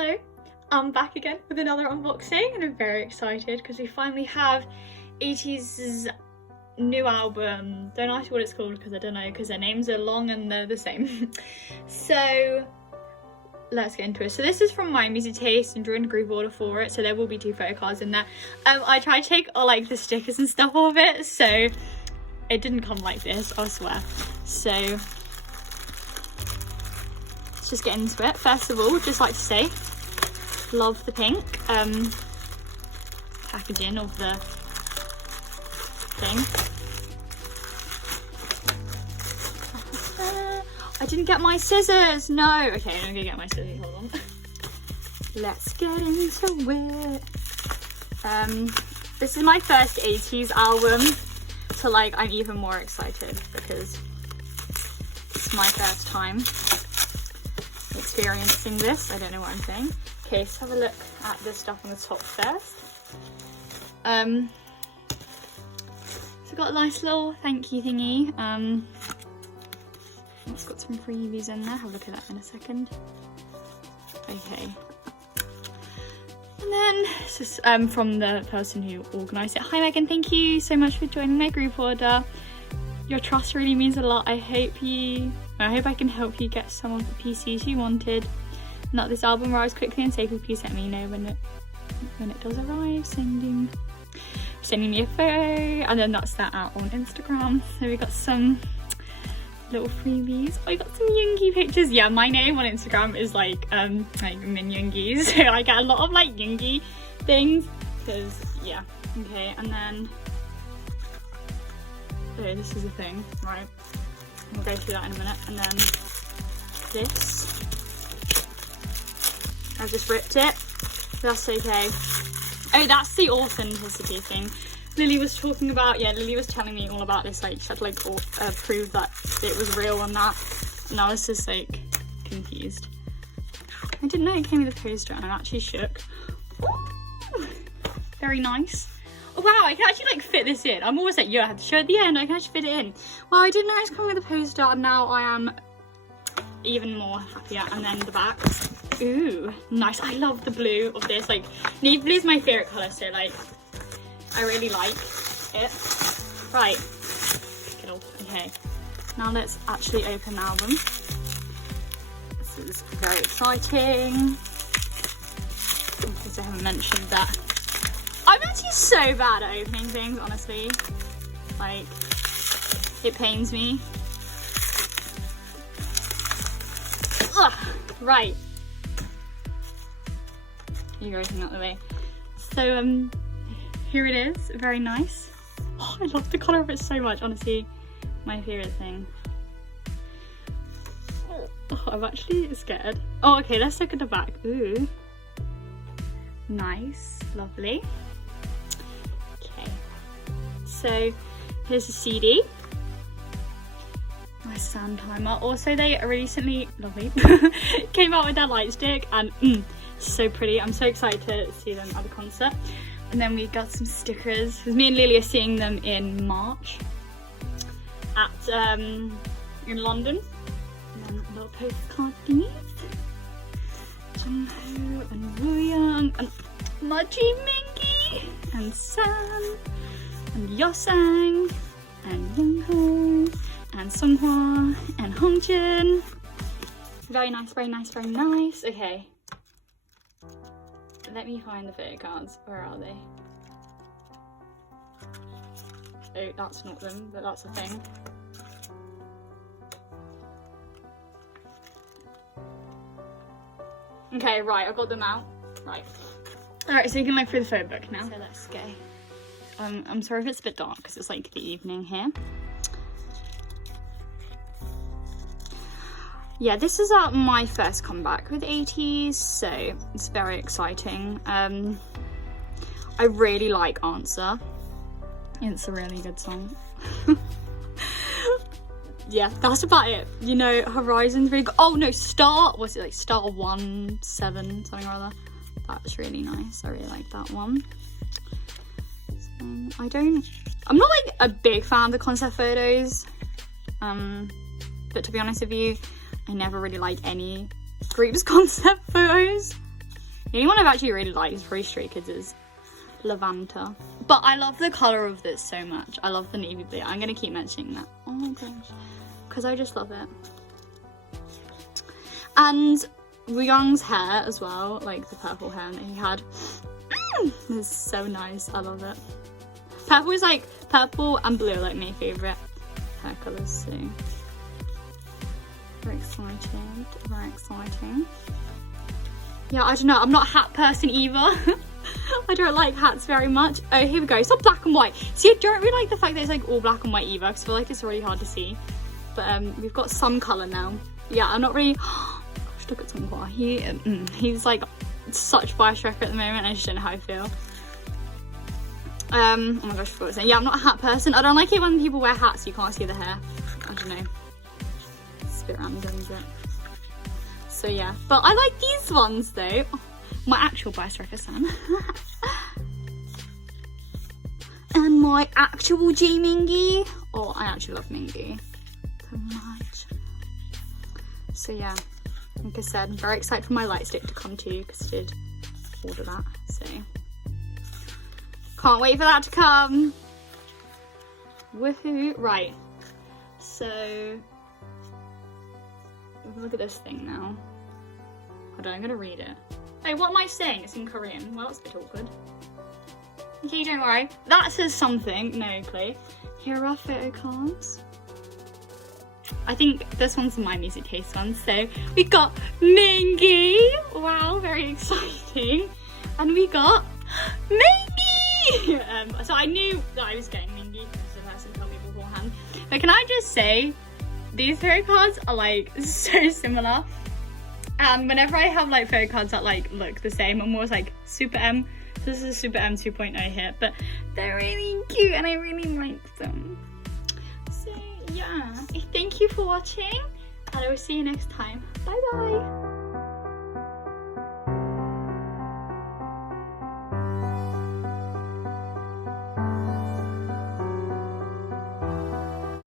Hello, I'm back again with another unboxing and I'm very excited because we finally have Ateez's new album. Don't ask me what it's called because I don't know, because their names are long and they're the same. So let's get into it. So this is from my music taste and drawing a group order for it, so there will be 2 photo cards in there. I tried to take all like the stickers and stuff off it, so it didn't come like this, I swear. So let's just get into it. First of all, just like to say, love the pink packaging of the thing. I didn't get my scissors, no. Okay, I'm gonna get my scissors, hold on. Let's get into it. This is my first Ateez album, so like I'm even more excited because it's my first time experiencing this. I don't know what I'm saying. Okay, let's have a look at the stuff on the top first. So got a nice little thank you thingy. It's got some freebies in there. Have a look at that in a second. Okay. And then this is from the person who organised it. Hi Megan, thank you so much for joining my group order. Your trust really means a lot. I hope I can help you get some of the PCs you wanted. Not this album arrives quickly and safely. Please let me know when it does arrive. Sending me a photo, and then that's that out on Instagram. So we got some little freebies. I got some Yoongi pictures. Yeah, my name on Instagram is like Min Yoongi, so I get a lot of like Yoongi things because yeah. Okay, and then this is a thing, right? We'll go through that in a minute. And then this, I've just ripped it. That's okay. Oh, that's the authenticity thing Lily was talking about. Yeah, Lily was telling me all about this, like she had to like prove that it was real and that, and I was just like confused. I didn't know it came with a poster and I'm actually shook. Ooh, very nice. Oh wow, I can actually like fit this in. I'm always like, yeah, I have to show at the end, I can actually fit it in. Well, I didn't know it was coming with a poster and now I am even more happier. And then the back. Ooh, nice. I love the blue of this. Like, navy blue is my favourite colour, so like, I really like it. Right. Okay. Now let's actually open the album. This is very exciting. In case I haven't mentioned that. I'm actually so bad at opening things, honestly. Like, it pains me. Ugh. Right. You go everything out the way. So here it is, very nice. Oh, I love the colour of it so much, honestly, my favourite thing. Oh, I'm actually scared. Oh, okay, let's look at the back. Ooh, nice, lovely. Okay, so here's the CD. My sound timer. Also, they recently, lovely, came out with their light stick and so pretty. I'm so excited to see them at the concert. And then we got some stickers because me and Lily are seeing them in March at in London. And then a little postcard thingies. Jungho and Wooyoung and Maji Mingi and Sam and Yosang and Youngho and Songhwa and Hongjin. Very nice, very nice, very nice. Okay. Let me find the photo cards. Where are they? Oh, that's not them, but that's a thing. Okay, right, I got them out. Right. Alright, so you can look through the photo book now. So let's go. I'm sorry if it's a bit dark because it's like the evening here. Yeah, this is my first comeback with Ateez, so it's very exciting. I really like Answer. It's a really good song. Yeah, that's about it. You know, Horizon's really good. Oh no, Star, was it like Star 17, something or other? That was really nice. I really like that one. So, I'm not like a big fan of the concept photos. But to be honest with you, I never really like any groups concept photos. The only one I've actually really liked is probably Stray Kids' Lavanta. But I love the colour of this so much. I love the navy blue. I'm going to keep mentioning that. Oh my gosh. Because I just love it. And Wooyoung's hair as well, like the purple hair that he had. It's so nice. I love it. Purple is like, purple and blue are like my favourite hair colours, so very exciting, very exciting. Yeah, I don't know, I'm not a hat person either. I don't like hats very much. Oh, here we go, it's not black and white. See, I don't really like the fact that it's like all black and white either, because I feel like it's really hard to see. But we've got some colour now. Yeah, I'm not really, gosh, look at Sungkwa. He's like such bias wrecker at the moment, I just don't know how I feel. Oh my gosh, I forgot to say. Yeah, I'm not a hat person. I don't like it when people wear hats so you can't see the hair. I don't know. It's a bit random, isn't it? So yeah, but I like these ones though. Oh, my actual bias wrecker son. And my actual G Mingy. Oh, I actually love Mingy so much. So yeah, like I said, I'm very excited for my light stick to come too, because I did order that, so can't wait for that to come. Woohoo. Right, so look at this thing now. Hold on, I'm gonna read it. Hey, what am I saying? It's in Korean. Well, that's a bit awkward. Okay, don't worry. That says something. No clue. Here are photo cards. I think this one's my music taste one. So we got Mingy. Wow, very exciting. And we got Mingy. So I knew that I was getting Mingy because the person told me beforehand. But can I just say, these photo cards are like so similar. And whenever I have like photo cards that like look the same, I'm always like Super M. So this is a Super M 2.0 here, but they're really cute and I really like them. So yeah, thank you for watching and I will see you next time. Bye bye.